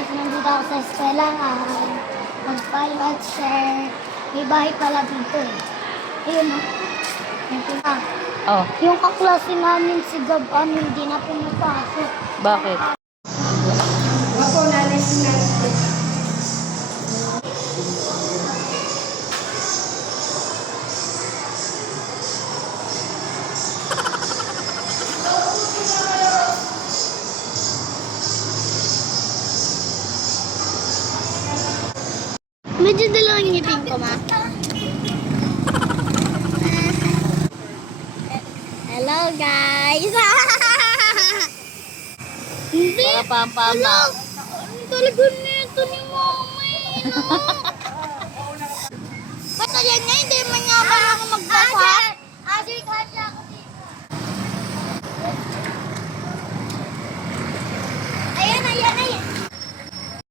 guys, nandito ako sa eskwelahan. Mag-follow at share. May bahay pala dito eh. Ayun o. Oh, Yung kaklase namin si Gab, hindi na pumapasok. bakit? Ako, nalis na. Medyo dalawang ngipin ko, ma. Hello, guys! Hindi! Para pampama. Ano talaga nito ni mama eh? Ba't na yan nga? Hindi man nga ba ako magbasa?